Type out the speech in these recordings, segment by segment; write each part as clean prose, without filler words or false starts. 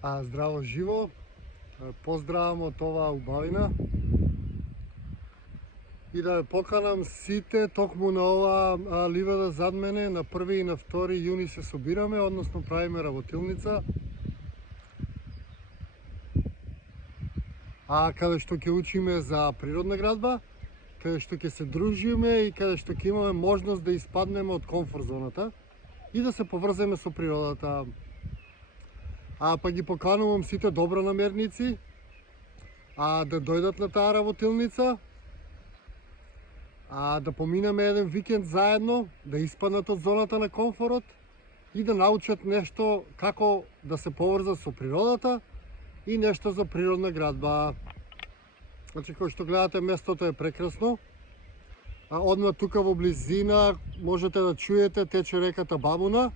Здраво живо, поздравам од оваа убавина и да ве поканам сите токму на оваа ливада зад мене на 1 и на 2 јуни се собираме, односно правиме работилница. Каде што ќе учиме за природна градба, каде што ќе се дружиме и каде што ќе имаме можност да испаднеме од комфорт зоната и да се поврземе со природата. Па ги поканувам сите добронамерници да дојдат на таа работилница, да поминеме еден викенд заедно, да испаднат од зоната на комфорот и да научат нешто како да се поврзат со природата и нешто за природна градба. Значи, кој што гледате, местото е прекрасно. Одма тука во близина можете да чуете тече реката Бабуна.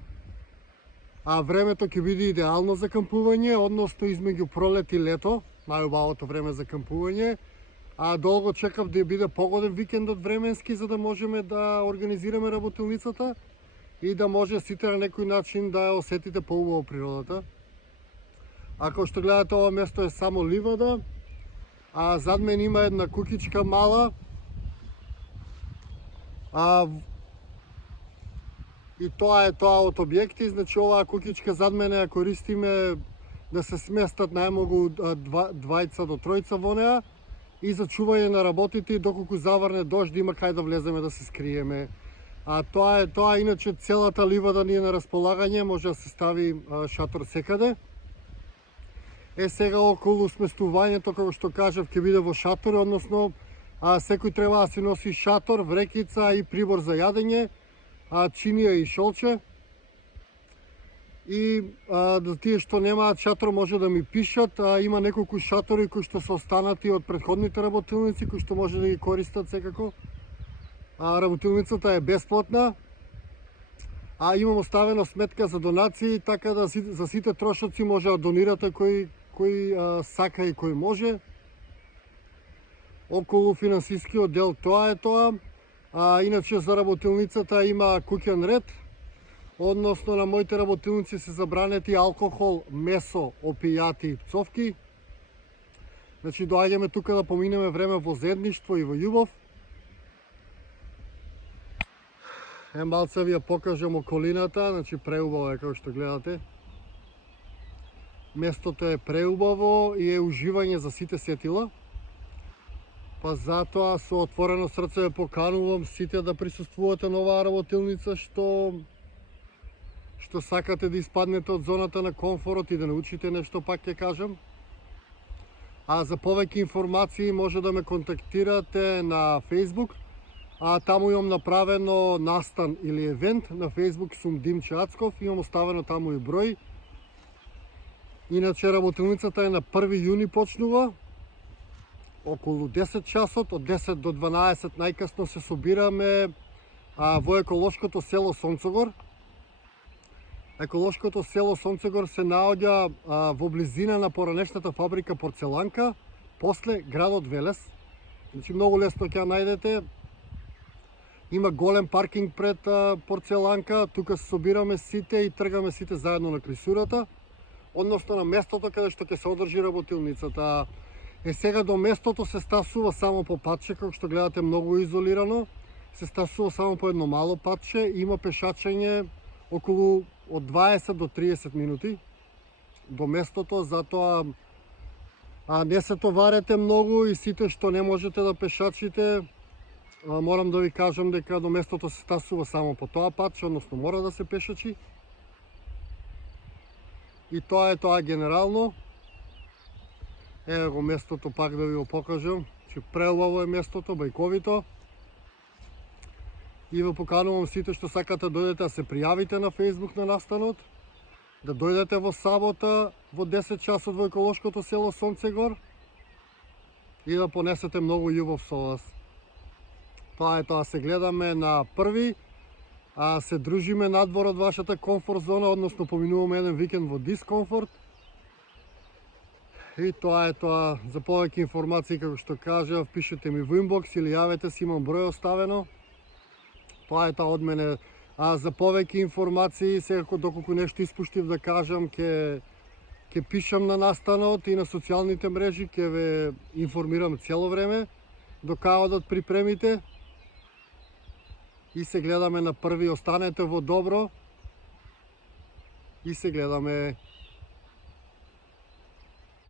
Времето ќе биде идеално за кампување, односно измеѓу пролет и лето, најубавото време за кампување. Долго чекав да биде погоден викендот временски, за да можеме да организираме работилницата и да може сите на некој начин да ја осетите поубаво природата. Ако што гледате, ова место е само ливада, зад мен има една кукичка мала, и тоа е тоа од објекти. Значи, оваа кукичка зад мене ја користиме да се сместат најмногу двајца до тројца во неа и за чување на работите, доколку заврне дожд да има кај да влеземе да се скриеме. Тоа е тоа, иначе целата ливада ни е на располагање, може да се стави шатор секаде. Сега околу сместувањето, како што кажав, ќе биде во шатор, односно секој треба да си носи шатор, врекица и прибор за јадење, чинија и шолче. И да тие што немаат шатор може да ми пишат, има неколку шатори кои што се останати од претходните работилници, кои што може да ги користат секако. Работилницата е бесплатна, имам оставено сметка за донации, така да за сите трошоци може да донирате кој сака и кој може. Околу финансискиот дел тоа е тоа. Иначе за работилницата има куќен ред, односно на моите работилници се забранети алкохол, месо, опијати и пцовки. Значи, доаѓаме тука да поминеме време во заедништво и во љубов. Малце ви ја покажам околината, значи преубаво е како што гледате. Местото е преубаво и е уживање за сите сетила. Па затоа со отворено срце ве поканувам сите да присуствувате на оваа работилница што сакате да испаднете од зоната на комфорот и да научите нешто, пак ќе кажам. За повеќе информации може да ме контактирате на Facebook. Таму имам направено настан или евент на Facebook, сум Димче Ацков, имам оставено таму и број. Иначе работилницата е на 1 јуни почнува, околу 10 часот, од 10 до 12 најкасно се собираме во еколошкото село Сонцогор. Еколошкото село Сонцогор се наоѓа во близина на поранешната фабрика Порцеланка, после градот Велес. Значи, многу лесно ќе ја најдете. Има голем паркинг пред Порцеланка, тука се собираме сите и тргаме сите заедно на клисурата, односно на местото каде што ќе се одржи работилницата. Сега до местото се стасува само по патче, како што гледате, многу изолирано. Се стасува само по едно мало патче, има пешачење околу од 20 до 30 минути до местото, затоа не се товарете многу и сите што не можете да пешачите, морам да ви кажам дека до местото се стасува само по тоа патче, односно мора да се пешачи. И тоа е тоа генерално. Ево го местото, пак да ви го покажам. Преубаво е местото, бајковито. И ве поканувам сите што сакате дојдете да се пријавите на Facebook на настанот, да дојдете во сабота во 10 часот во еколошкото село Сонцегор и да понесете многу љубов со вас. Тоа е тоа, се гледаме на 1, се дружиме надвор од вашата комфорт зона, односно поминуваме еден викенд во дискомфорт. И тоа е тоа. За повеќе информации, како што кажав, пишете ми во инбокс или јавете си, имам број оставено. Тоа е тоа од мене. За повеќе информации, секако доколку нешто испуштив да кажам, ќе Ќе пишам на настанот и на социјалните мрежи, ќе ве информирам цело време до као да припремите. И се гледаме на први, останете во добро. И се гледаме